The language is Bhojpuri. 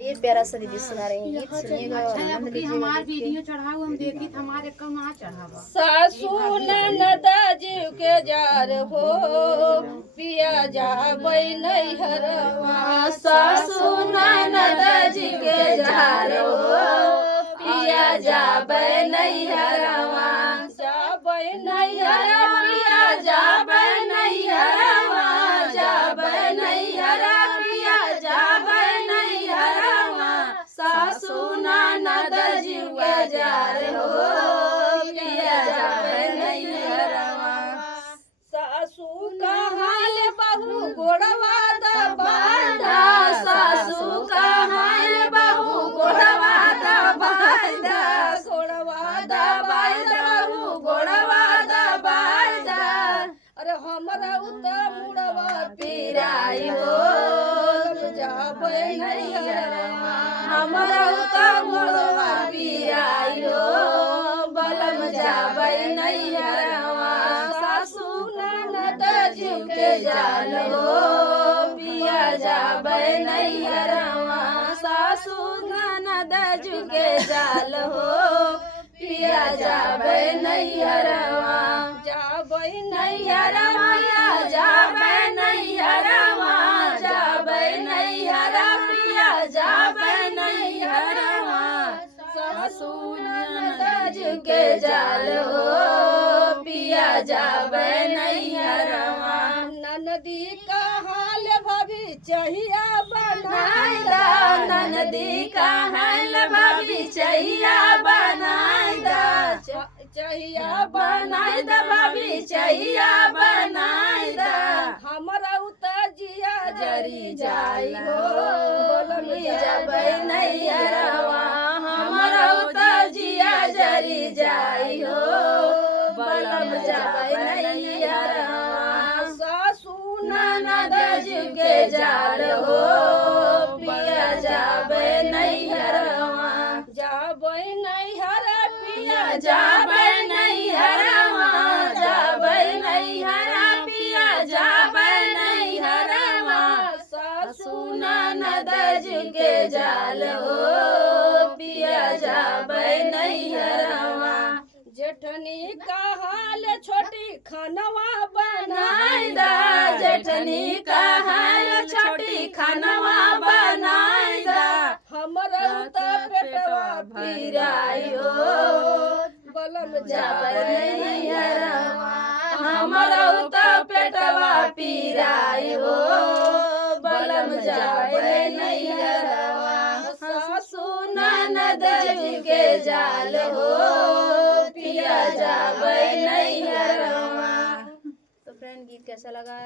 ये प्यारा सा दीदी सुना रही हैं गीत, सुनिएगा और अच्छा आनंद कि लीजिएगा हमार गीत के। वीडियो चढ़ाओ हम देखी हमारे कौन ना चढ़ावा। सासू ननद जीव के जार हो पिया जाबै नैहरवा। सासू ननद जीव के जार हो पिया जाबै नैहरवा। जाबै नैहरवा पिया जाबै नैहरवा। जाबै नैहरवा पिया जाबै नैहरवा। सासू ननद जीव के जार हो पिया जाबै नैहरवा। सासू का हाल बहू गोड़वा दबादा। सासू का हाल बहू गोड़वा दबादा। गोड़वा दबादा बहू गोड़वा दबादा। अरे हमरा उता मुड़वा पिराई हो जाबै नैहरवा। हमरा उता मुड़वा पिराई हो बलम जाबै नैहरवा। सासू ननद जीव के जाल हो पिया जाबै नैहरवा। सासू ननद जीव के जाल हो पिया जाबै नैहरवा। जाबै नैहरवा जाबै नैहरवा। जाबै नैहरवा पिया जाबै नैहरवा। सासू ननद जीव के जाल हो पिया जाबै नैहरवा। ननदी का हाल भाभी चाहिया बनाइदा। ननदी का हाल भाभी चाहिया बनाइदा। चाहिया बनाइदा भाभी चाहिया बनाइदा। हमरा उता जिया जरी जाई हो बोलम जाबै नैहरवा। हमरा उता जिया जरी जाई हो बलम जाबै नैहरवा। सासू ननद जीव के जाल हो पिया जाबै नैहरवा। जाबै नैहर पिया जाबै नैहरवा। जाबै नैहर पिया जाबै नैहरवा। सासू ननद जीव के जाल हो पिया जाबै नैहरवा। जेठनी का हाल छोटी खानवा बनाइदा। जेठनी का हाल छोटी खानवा बनाइदा। हमरा उता पेटवा पिराई हो बलम जाबै नैहरवा। हमरा उता पेटवा पिराई हो बलम जाबै नैहरवा। सासू ननद जीव के जाल हो पिया जाबै नैहरवा। तो फ्रेंड गीत कैसा लगा?